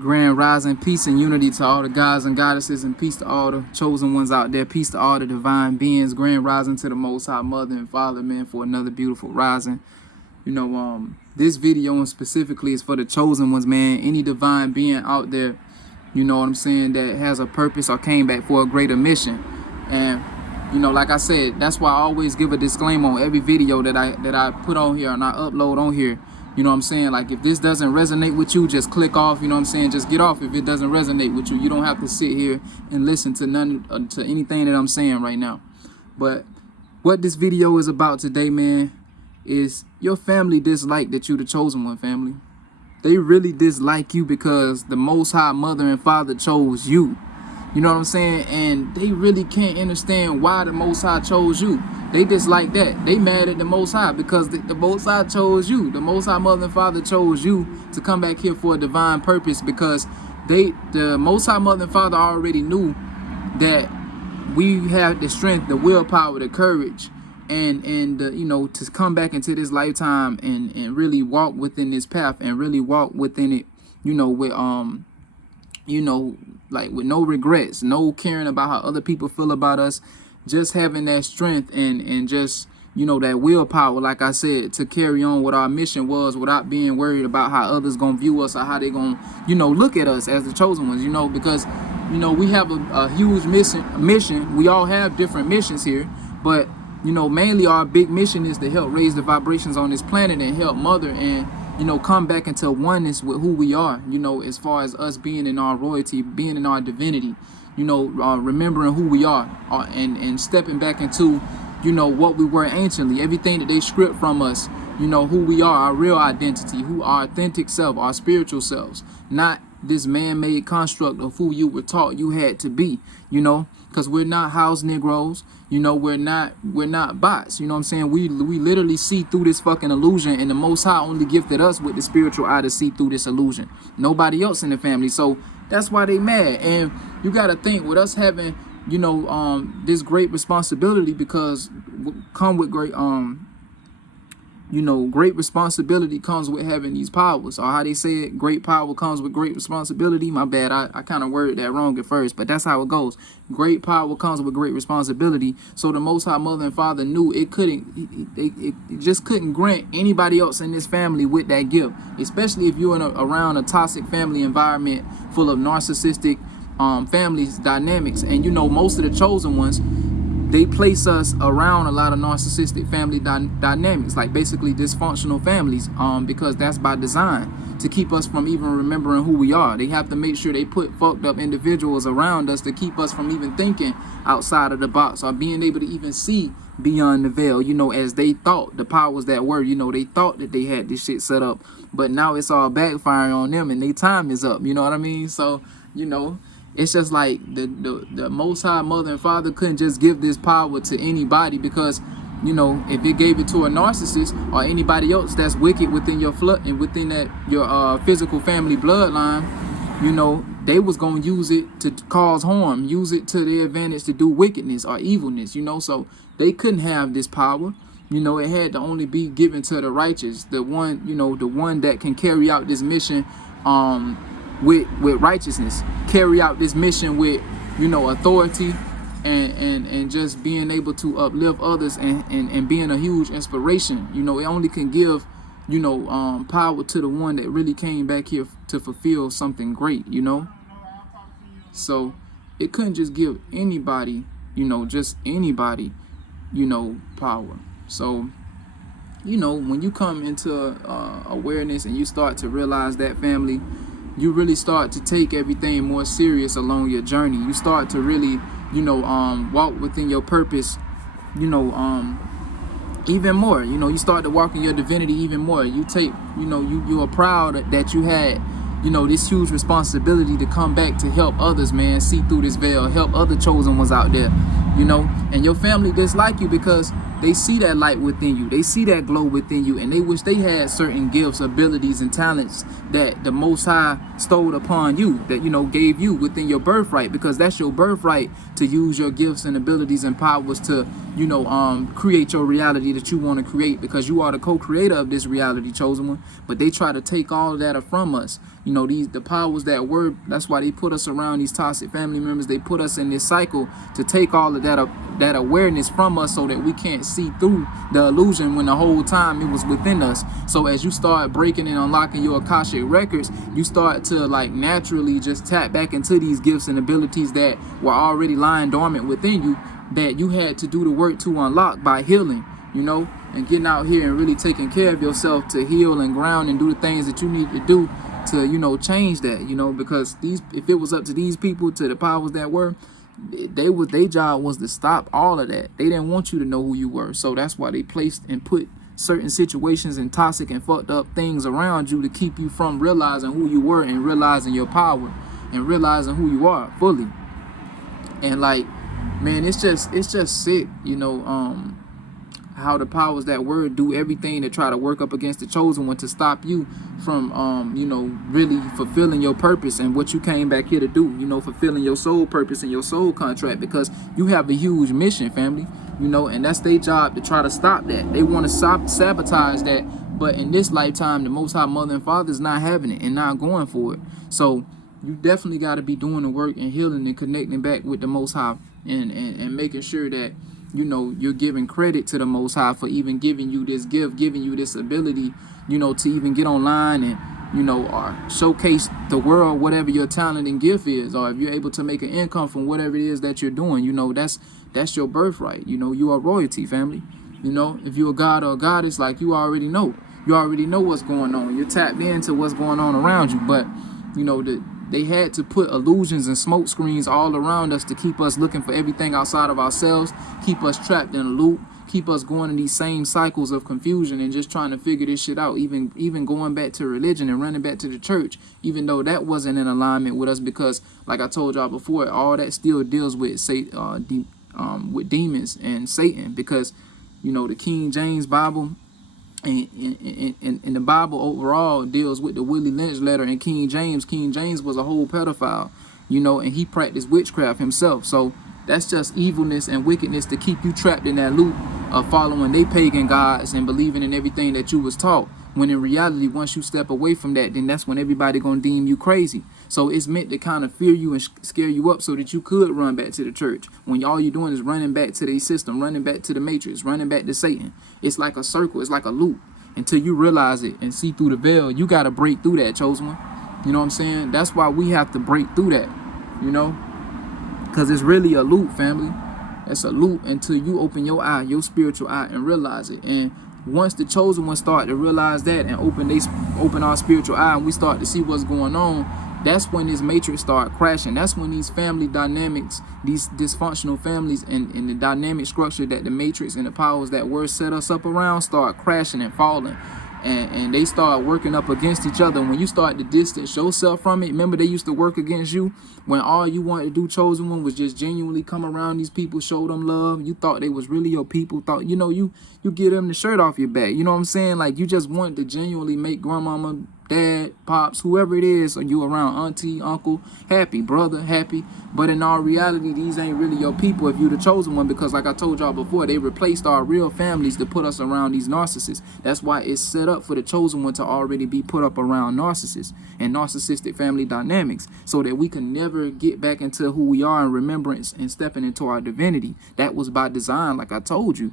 Grand rising, peace and unity to all the gods and goddesses, and peace to all the chosen ones out there. Peace to all the divine beings. Grand rising to the Most High Mother and Father, man, for another beautiful rising. This video specifically is for the chosen ones, man. Any divine being out there, you know what I'm saying, that has a purpose or came back for a greater mission. And like I said, that's why I always give a disclaimer on every video that I put on here and I upload on here. You know what I'm saying? Like, if this doesn't resonate with you, just click off. You know what I'm saying? Just get off if it doesn't resonate with you. You don't have to sit here and listen to to anything that I'm saying right now. But what this video is about today, man, is your family dislike that you the chosen one, family. They really dislike you because the Most High Mother and Father chose you. You know what I'm saying? And they really can't understand why the Most High chose you. They dislike that. They mad at the Most High because the Most High chose you. The Most High Mother and Father chose you to come back here for a divine purpose, because the Most High Mother and Father already knew that we have the strength, the willpower, the courage, and to come back into this lifetime and really walk within this path and really walk within it, with no regrets, no caring about how other people feel about us, just having that strength and just, that willpower, like I said, to carry on what our mission was without being worried about how others gonna view us or how they gonna, look at us as the chosen ones, because, we have a huge mission. We all have different missions here, but, mainly our big mission is to help raise the vibrations on this planet and help Mother and, come back into oneness with who we are, as far as us being in our royalty, being in our divinity, remembering who we are, and stepping back into, what we were anciently, everything that they script from us, who we are, our real identity, who our authentic self, our spiritual selves, not this man-made construct of who you were taught you had to be, because we're not house Negroes, we're not bots, what I'm saying? We literally see through this fucking illusion, and the Most High only gifted us with the spiritual eye to see through this illusion. Nobody else in the family. So that's why they mad. And you got to think, with us having, this great responsibility, because come with great, great responsibility comes with having these powers, or how they say it, great power comes with great responsibility. My bad, I kind of worded that wrong at first, but that's how it goes. Great power comes with great responsibility. So the Most High Mother and Father knew it just couldn't grant anybody else in this family with that gift, especially if you're around a toxic family environment full of narcissistic families dynamics. And most of the chosen ones, they place us around a lot of narcissistic family dynamics, like basically dysfunctional families, because that's by design, to keep us from even remembering who we are. They have to make sure they put fucked up individuals around us to keep us from even thinking outside of the box or being able to even see beyond the veil, as they thought, the powers that were, they thought that they had this shit set up, but now it's all backfiring on them and their time is up, you know what I mean? So, it's just like the Most High Mother and Father couldn't just give this power to anybody, because, if it gave it to a narcissist or anybody else that's wicked within your flood and within your physical family bloodline, they was gonna use it to cause harm, use it to their advantage to do wickedness or evilness, so they couldn't have this power. It had to only be given to the righteous, the one, the one that can carry out this mission, with righteousness, carry out this mission with, authority, and just being able to uplift others and being a huge inspiration. It only can give, power to the one that really came back here to fulfill something great, So it couldn't just give anybody, just anybody, power. So, when you come into awareness and you start to realize that, family, you really start to take everything more serious along your journey. You start to really, walk within your purpose, even more. You start to walk in your divinity even more. You take, you are proud that you had, this huge responsibility to come back to help others, man, see through this veil, help other chosen ones out there, you know, and your family dislike you because they see that light within you, they see that glow within you, and they wish they had certain gifts, abilities, and talents that the Most High stole upon you, that, you know, gave you within your birthright, because that's your birthright, to use your gifts and abilities and powers to, you know, create your reality that you want to create, because you are the co-creator of this reality, chosen one. But they try to take all of that from us. You know, the powers that were, that's why they put us around these toxic family members. They put us in this cycle to take all of that awareness from us, so that we can't see through the illusion when the whole time it was within us. So as you start breaking and unlocking your Akashic records, you start to like naturally just tap back into these gifts and abilities that were already lying dormant within you, that you had to do the work to unlock by healing, you know, and getting out here and really taking care of yourself to heal and ground and do the things that you need to do to, you know, change that, you know, because if it was up to these people, to the powers that were, their job was to stop all of that. They didn't want you to know who you were. So that's why they placed and put certain situations and toxic and fucked up things around you to keep you from realizing who you were and realizing your power and realizing who you are fully. And like, man, it's just sick, you know, how the powers that were do everything to try to work up against the chosen one to stop you from, you know, really fulfilling your purpose and what you came back here to do, you know, fulfilling your soul purpose and your soul contract, because you have a huge mission, family, you know, and that's their job to try to stop that. They want to sabotage that, but in this lifetime, the Most High Mother and Father is not having it and not going for it. So you definitely got to be doing the work and healing and connecting back with the Most High and making sure that, you know, you're giving credit to the Most High for even giving you this gift, giving you this ability, you know, to even get online and, you know, or showcase the world whatever your talent and gift is, or if you're able to make an income from whatever it is that you're doing, you know, that's your birthright. You know, you are royalty, family. You know, if you're a god or a goddess, like, you already know what's going on. You're tapped into what's going on around you. But, you know, they had to put illusions and smoke screens all around us to keep us looking for everything outside of ourselves, keep us trapped in a loop, keep us going in these same cycles of confusion and just trying to figure this shit out, even going back to religion and running back to the church, even though that wasn't in alignment with us, because, like I told y'all before, all that still deals with with demons and Satan, because, you know, the King James Bible and the Bible overall deals with the Willie Lynch letter and King James. King James was a whole pedophile, you know, and he practiced witchcraft himself. So that's just evilness and wickedness to keep you trapped in that loop of following they pagan gods and believing in everything that you was taught. When in reality, once you step away from that, then that's when everybody gonna deem you crazy. So it's meant to kind of fear you and scare you up so that you could run back to the church, when all you're doing is running back to the system, running back to the matrix, running back to Satan. It's like a circle, it's like a loop. Until you realize it and see through the veil, you got to break through that, chosen one. You know what I'm saying? That's why we have to break through that, you know, because it's really a loop, family. It's a loop until you open your eye, your spiritual eye, and realize it. And once the chosen ones start to realize that and open our spiritual eye, and we start to see what's going on, that's when this matrix start crashing. That's when these family dynamics, these dysfunctional families and the dynamic structure that the matrix and the powers that were set us up around start crashing and falling. And they start working up against each other. When you start to distance yourself from it, remember they used to work against you when all you wanted to do, chosen one, was just genuinely come around these people, show them love. You thought they was really your people. Thought, you know, you give them the shirt off your back. You know what I'm saying? Like, you just wanted to genuinely make grandmama, dad, pops, whoever it is, or you around, auntie, uncle, happy, brother, happy. But in all reality, these ain't really your people if you the chosen one, because like I told y'all before, they replaced our real families to put us around these narcissists. That's why it's set up for the chosen one to already be put up around narcissists and narcissistic family dynamics, so that we can never get back into who we are in remembrance and stepping into our divinity. That was by design, like I told you.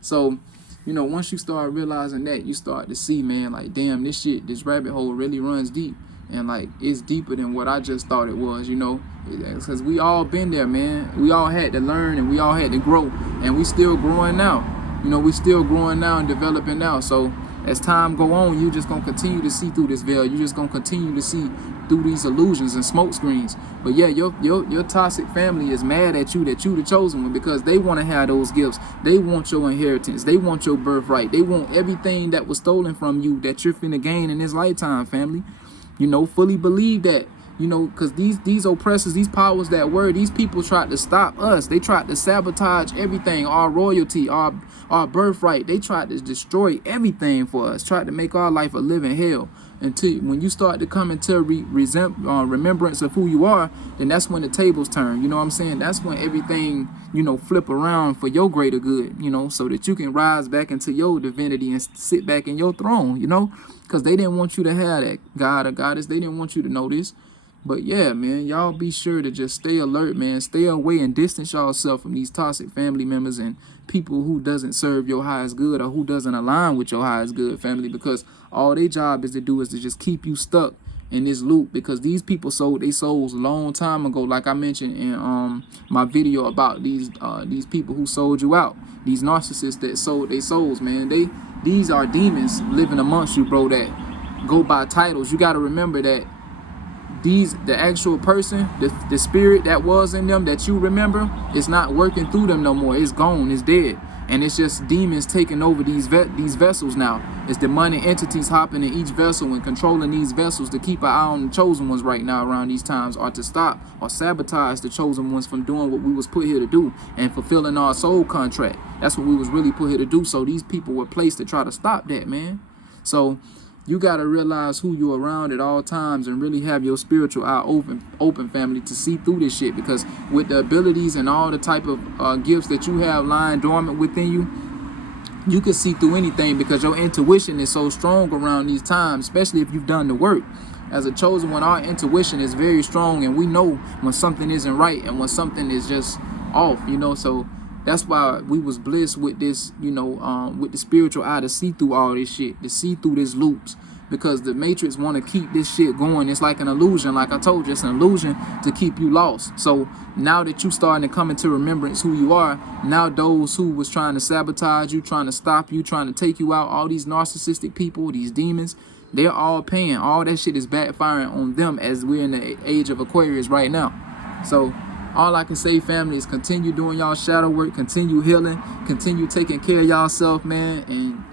So, you know, once you start realizing that, you start to see, man, like, damn, this rabbit hole really runs deep. And, like, it's deeper than what I just thought it was, you know. Because we all been there, man. We all had to learn and we all had to grow. And we still growing now. You know, we still growing now and developing now. So, as time go on, you just going to continue to see through this veil. You just going to continue to see through these illusions and smoke screens. But yeah, your toxic family is mad at you that you the chosen one, because they want to have those gifts. They want your inheritance. They want your birthright. They want everything that was stolen from you that you're finna gain in this lifetime, family. You know, fully believe that. You know, because these oppressors, these powers that were, these people tried to stop us. They tried to sabotage everything, our royalty, our birthright. They tried to destroy everything for us, tried to make our life a living hell. Until when you start to come into remembrance of who you are, then that's when the tables turn. You know what I'm saying? That's when everything, you know, flip around for your greater good, you know, so that you can rise back into your divinity and sit back in your throne, you know, because they didn't want you to have that, God or goddess. They didn't want you to know this. But yeah, man, y'all be sure to just stay alert, man. Stay away and distance yourself from these toxic family members and people who doesn't serve your highest good or who doesn't align with your highest good, family, because all their job is to do is to just keep you stuck in this loop, because these people sold their souls a long time ago, like I mentioned in my video about these people who sold you out, these narcissists that sold their souls, man. These are demons living amongst you, bro, that go by titles. You got to remember that the actual person, the spirit that was in them that you remember, is not working through them no more. It's gone, it's dead, and it's just demons taking over these vessels now. It's demonic entities hopping in each vessel and controlling these vessels to keep an eye on the chosen ones right now around these times, or to stop or sabotage the chosen ones from doing what we was put here to do and fulfilling our soul contract. That's what we was really put here to do. So these people were placed to try to stop that, man. So you got to realize who you're around at all times and really have your spiritual eye open, family, to see through this shit. Because with the abilities and all the type of gifts that you have lying dormant within you, you can see through anything because your intuition is so strong around these times, especially if you've done the work. As a chosen one, our intuition is very strong, and we know when something isn't right and when something is just off, you know. So that's why we was blessed with this, you know, with the spiritual eye to see through all this shit, to see through these loops, because the Matrix want to keep this shit going. It's like an illusion. Like I told you, it's an illusion to keep you lost. So now that you starting to come into remembrance who you are, now those who was trying to sabotage you, trying to stop you, trying to take you out, all these narcissistic people, these demons, they're all paying. All that shit is backfiring on them as we're in the age of Aquarius right now. So all I can say, family, is continue doing y'all shadow work, continue healing, continue taking care of y'allself, man, and,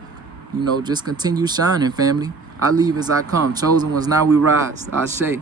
you know, just continue shining, family. I leave as I come. Chosen ones, now we rise. Ashe.